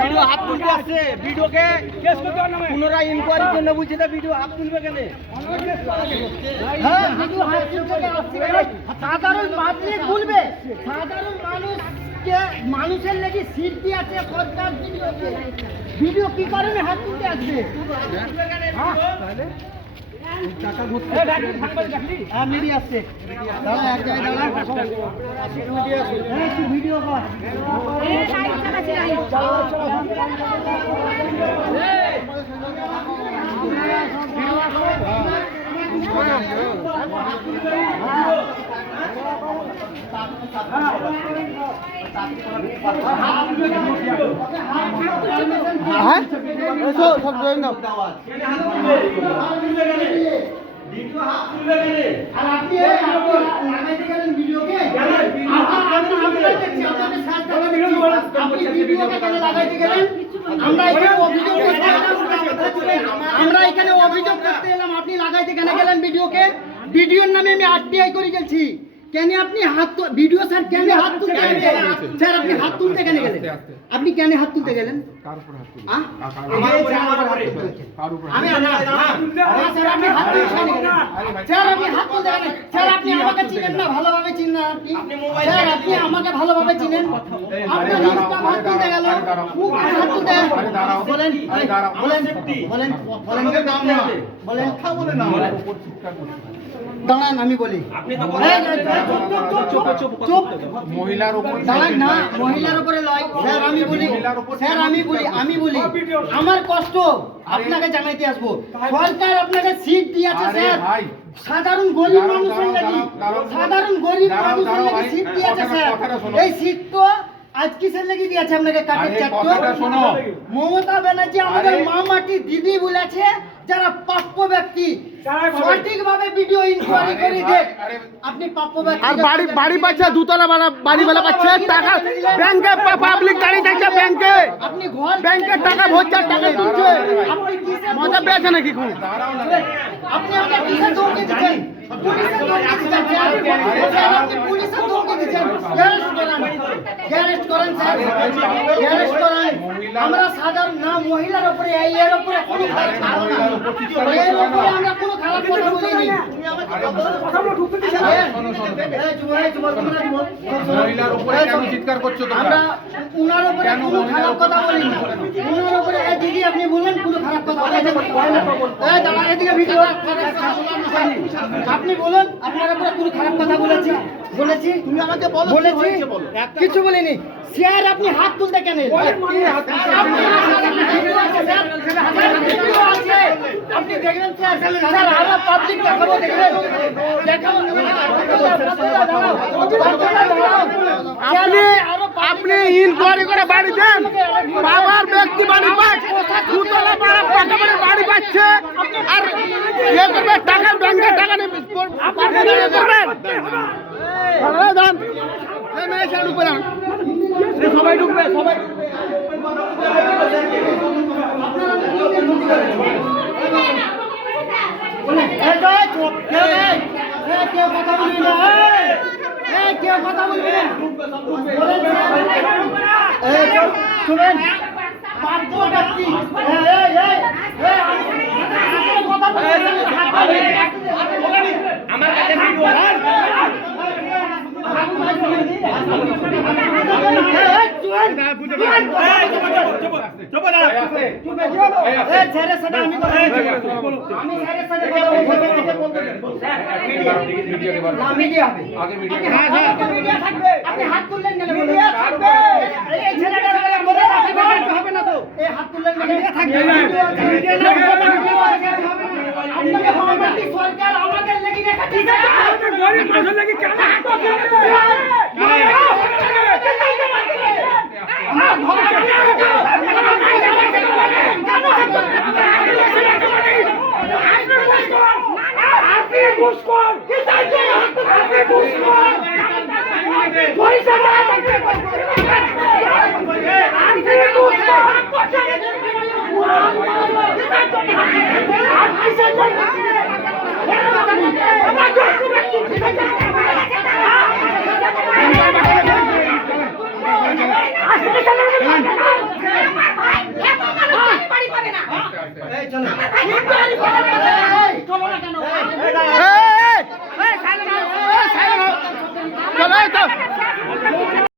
Video হাত তুলতে আসছে, ভিডিওকে পুনরায় ইনকোয়ারির জন্য বলছে না, ভিডিও হাত তুলবে কেন? সাধারণ পাবলিক বলবে, সাধারণ মানুষকে মানুষের লেগে সিট দিয়ে আছে সরকার ভিডিও কি কারণে হাত তুলতে আসবে? মিডিয়া আসছে, দাঁড়া এক জায়গায় দাঁড়া, ভিডিও কর। সব জয়েন দাও। আর আপনি লাগাইতে গেলেন ভিডিওকে, লাগাইতে গেলেন। আমরা এখানে অভিযোগ করতে এলাম, আপনি লাগাইতে কেন গেলেন ভিডিওকে? ভিডিওর নামে আমি আরটিআই করে গেছি। কেন আপনি হাত ভিডিও স্যার কেন হাত তুলতে গেলেন? স্যার আপনি হাত তুলতে কেন গেলেন? আপনি কেন হাত তুলতে গেলেন? কার উপর হাত তুলতে? আমি স্যার আপনি হাত তুলতে কেন গেলেন? স্যার আপনি হাত তুলতে গেলেন? স্যার আপনি আমাকে চিনেন না, ভালোভাবে চিনেন না আপনি? স্যার আপনি আমাকে ভালোভাবে চিনেন? আপনি নিষ্ঠা হাত তুলতে গেল, মুখ হাত তুলতে বলেন বলেন বলেন বলেন দাঁড়ান আমি বলি। মহিলার উপর দাঁড়ান না, মহিলার উপরে লয় স্যার। আমি বলি স্যার, আমি বলি আমার কষ্ট আপনাকে জানাইতে আসবো। সরকার আপনাকে সিট দিয়েছে স্যার, সাধারণ গরিব মানুষের লাগি, সাধারণ গরিব মানুষের লাগি সিট দিয়েছে স্যার। এই সিট তো আজ কিসের লেগে দিয়েছে আপনাকে? কাঠের চারটো। মমতা ব্যানার্জি আমাদের মা মাটি দিদি বলেছে, যারা প্রাপ্য ব্যক্তি সঠিকভাবে ভিডিও ইনকোয়ারি করে দেখ। আপনি প্রাপ্য ব্যক্তি আর বাড়ি পাচ্ছে, দুতলা বাড়ি বেলা পাচ্ছে, টাকা ব্যাংকে পাবলিক গাড়ি থাকছে, ব্যাংকে আপনি ঘর ব্যাংকের টাকা ভরছে, টাকা তুলছে, আপনি কিসের মজা পেয়েছে নাকি খুব? আপনি আমাকে কিসের ধমকি দিচ্ছেন? পুলিশের ধমকি দিচ্ছেন স্যার, আপনি পুলিশের ধমকি দিচ্ছেন। গ্যারেস্ট করেন স্যার, গ্যারেস্ট করেন। আমরা সাধারণ না, মহিলার উপরে এর উপরে কোনো খারাপ আমরা কোনো খারাপ কথা বলিনি। মহিলার উপরে কেন চিৎকার করছো তোমরা? আমরা উনার উপরে কোনো খারাপ কথা বলিনি। উনার উপরে দিদি আপনি বলেন কোনো খারাপ কথা বলেছেন? দাঁড়া এদিকে ভিডিও। আপনি বলুন আপনার উপরে কোনো খারাপ কথা বলেছি? তুমি আমাকে বলো, বলেছি কিছু বলিনি স্যার। আপনি হাত তুলতে কেন? আপনি দেখবেন স্যার, স্যার আরো পাবলিক দেখাবো, দেখবেন দেখাবো। আপনি ইনকোয়ারি করে বাড়ি দেন, বাবার ব্যক্তি বাড়ি পাচ্ছে, দুতলা বাড়ি পাচ্ছে, আর ইয়ে করবে টাকা, ব্যাংকের টাকা নেবেন। সবাই ঢুকবে, সবাই কেউ কথা বলবি না, কেউ কথা বলবি না। শুনেন পার্থ ব্যক্তি আমার কাছে আপনি হাত তুললেন কেন? হবে না তো, এই হাত তুললেন সরকার আমাদের লেগে গরিব মানুষের লেগে কেন আপনি ইনকোয়ারি করার